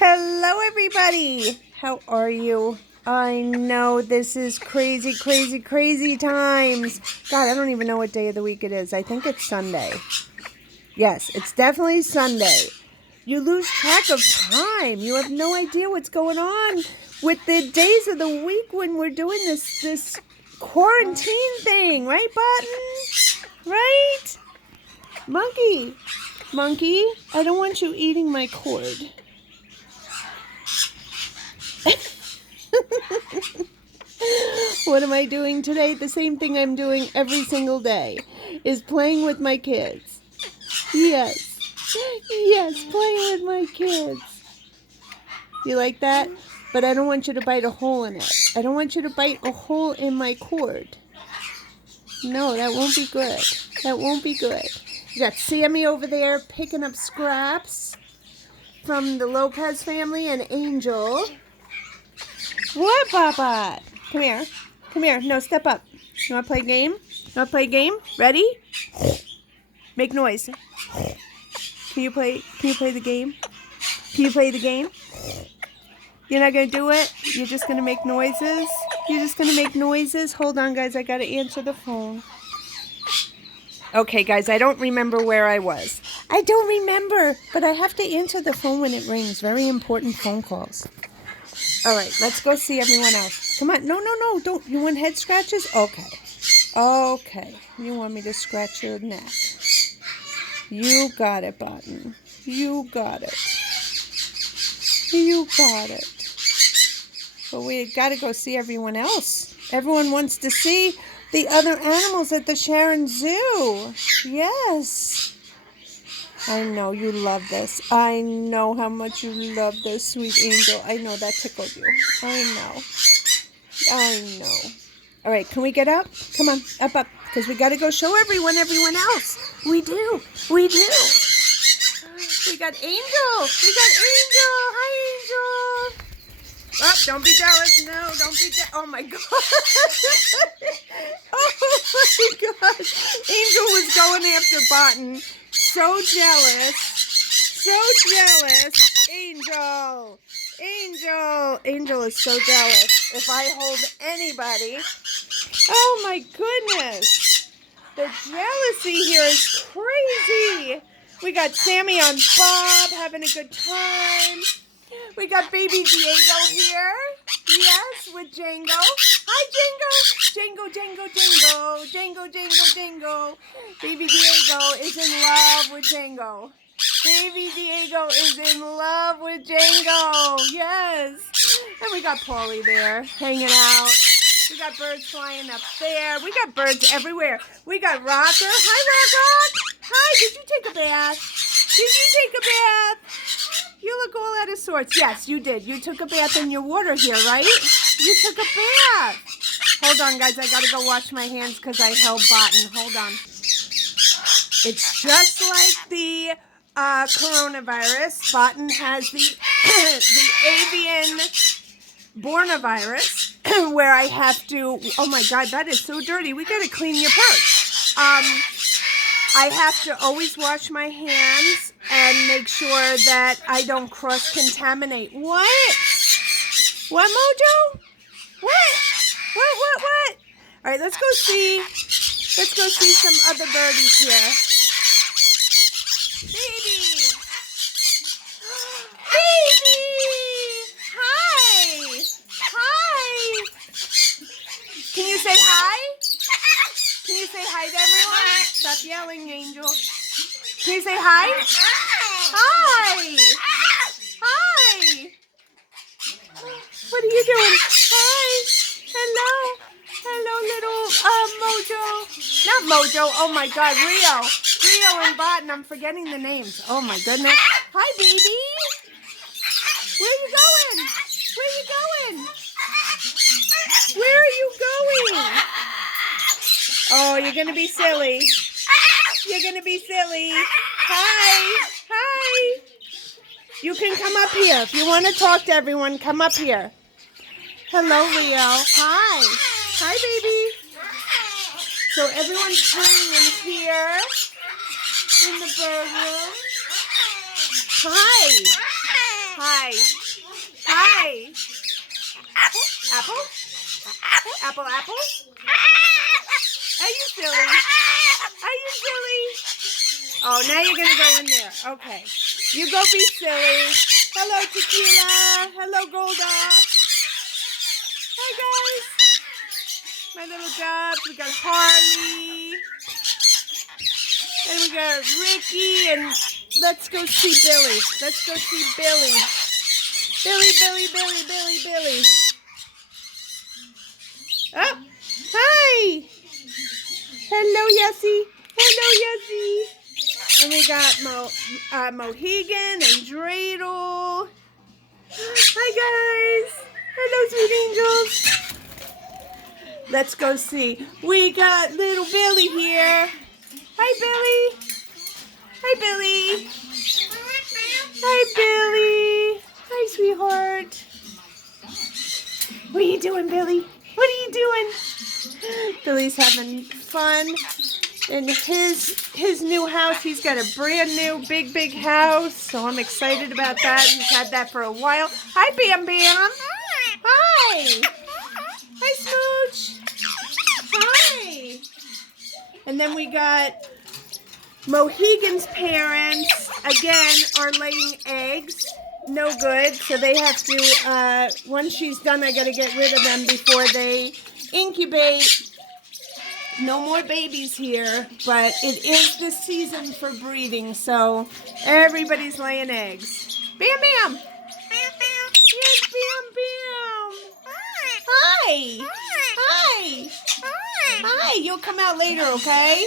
Hello, everybody. How are you? I know this is crazy, crazy, crazy times. God, I don't even know what day of the week it is. I think it's Sunday. Yes, it's definitely Sunday. You lose track of time. You have no idea what's going on with the days of the week when we're doing this quarantine thing, right, Button? Right? Monkey, I don't want you eating my cord. What am I doing today? The same thing I'm doing every single day, is playing with my kids. Yes, playing with my kids. You like that? But I don't want you to bite a hole in it. I don't want you to bite a hole in my cord. No, that won't be good. That won't be good. You got Sammy over there picking up scraps from the Lopez family and Angel. What, Papa? Come here. Come here. No, step up. You want to play a game? You want to play a game? Ready? Make noise. Can you play the game? Can you play the game? You're not going to do it? You're just going to make noises? You're just going to make noises? Hold on, guys. I got to answer the phone. Okay, guys. I don't remember where I was. I don't remember, but I have to answer the phone when it rings. Very important phone calls. All right, let's go see everyone else. Come on. No, don't. You want head scratches? Okay. You want me to scratch your neck. You got it, Button. You got it. But we got to go see everyone else. Everyone wants to see the other animals at the Sharyn Zoo. Yes. I know you love this. I know how much you love this, sweet Angel. I know that tickled you. I know. All right, can we get up? Come on, up, because we got to go show everyone else. We do. We got Angel. Hi, Angel. Oh, don't be jealous. No, don't be jealous. Oh, my God. Oh, my God. Angel was going after Button. So jealous. Angel is so jealous. If I hold anybody. Oh, my goodness. The jealousy here is crazy. We got Sammy on Bob having a good time. We got baby Diego here. Yes, with Django. Hi, Django. Django. Baby Diego is in love with Django. Yes. And we got Paulie there hanging out. We got birds flying up there. We got birds everywhere. We got Rocker. Hi, Rocker. Hi, did you take a bath? You look all out of sorts. Yes, you did. You took a bath in your water here, right? You took a bath. Hold on, guys. I got to go wash my hands because I held Button. Hold on. It's just like the coronavirus. Button has the avian bornavirus where I have to... Oh, my God. That is so dirty. We got to clean your purse. I have to always wash my hands and make sure that I don't cross-contaminate. What? What, Mojo? What? All right, let's go see some other birdies here. Baby! Hi! Can you say hi? Can you say hi to everyone? Stop yelling, Angel. Can you say hi? Hi! What are you doing? Hi! Hello, little Mojo. Not Mojo. Oh, my God. Rio and Button. I'm forgetting the names. Oh, my goodness. Hi, baby. Where are you going? Oh, you're going to be silly. Hi. You can come up here. If you want to talk to everyone, come up here. Hello, Rio. Hi, baby. So everyone's playing in here in the bird room. Hi. Hi. Hi. Apple? Apple, apple? Are you silly? Are you silly? Oh, now you're going to go in there. Okay. You go be silly. Hello, Tequila. Hello, Golda. Hi, guys. My little dogs. We got Harley. And we got Ricky. And let's go see Billy. Let's go see Billy. Billy. Oh, hi. Hello, Yessie. And we got Mohegan and Dreidel. Hi, guys. Hello, sweet angels. Let's go see. We got little Billy here. Hi, Billy. Hi, Billy. Hi, sweetheart. What are you doing, Billy? What are you doing? Billy's having fun in his new house. He's got a brand new big house, so I'm excited about that. He's had that for a while. Hi, Bam Bam. Hi. Hi, Smooch. Hi. And then we got Mohegan's parents, again, are laying eggs. No good, so they have to, once she's done, I gotta get rid of them before they incubate. No more babies here, but it is the season for breeding, so everybody's laying eggs. Bam Bam! Yes, Bam Bam! Hi! You'll come out later, okay?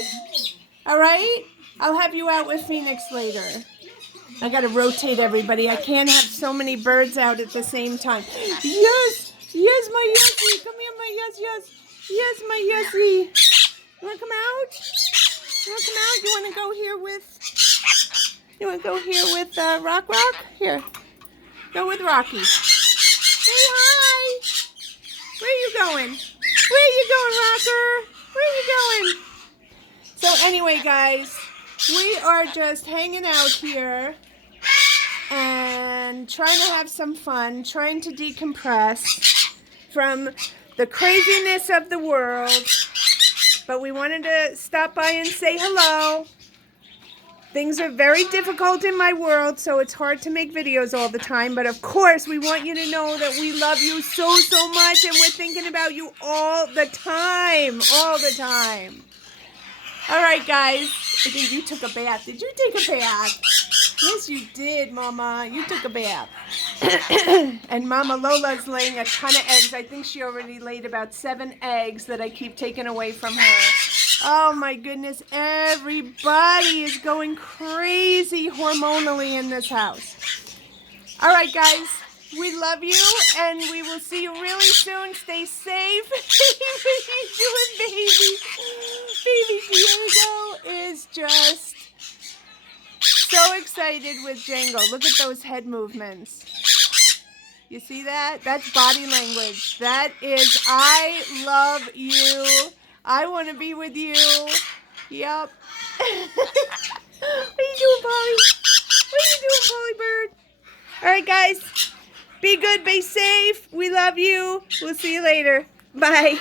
Alright? I'll have you out with Phoenix later. I gotta rotate everybody. I can't have so many birds out at the same time. Yes, my Yessie. Come here, my yes. Yes, my Yessie. You wanna come out? You wanna go here with Rock? Here. Go with Rocky. Say hi. Where are you going, Rocker? Where are you going? So anyway, guys, we are just hanging out here and trying to have some fun, trying to decompress from the craziness of the world. But we wanted to stop by and say hello. Things are very difficult in my world, so it's hard to make videos all the time. But of course, we want you to know that we love you so much, and we're thinking about you all the time. All right, guys. I think you took a bath. Did you take a bath? Yes, you did, Mama. You took a bath. And Mama Lola's laying a ton of eggs. I think she already laid about 7 eggs that I keep taking away from her. Oh, my goodness. Everybody is going crazy hormonally in this house. All right, guys. We love you, and we will see you really soon. Stay safe. What are you doing, baby? Baby Diego is just so excited with Django. Look at those head movements. You see that? That's body language. That is, I love you. I want to be with you. Yep. What are you doing, Polly? Polly Bird? All right, guys. Be good. Be safe. We love you. We'll see you later. Bye.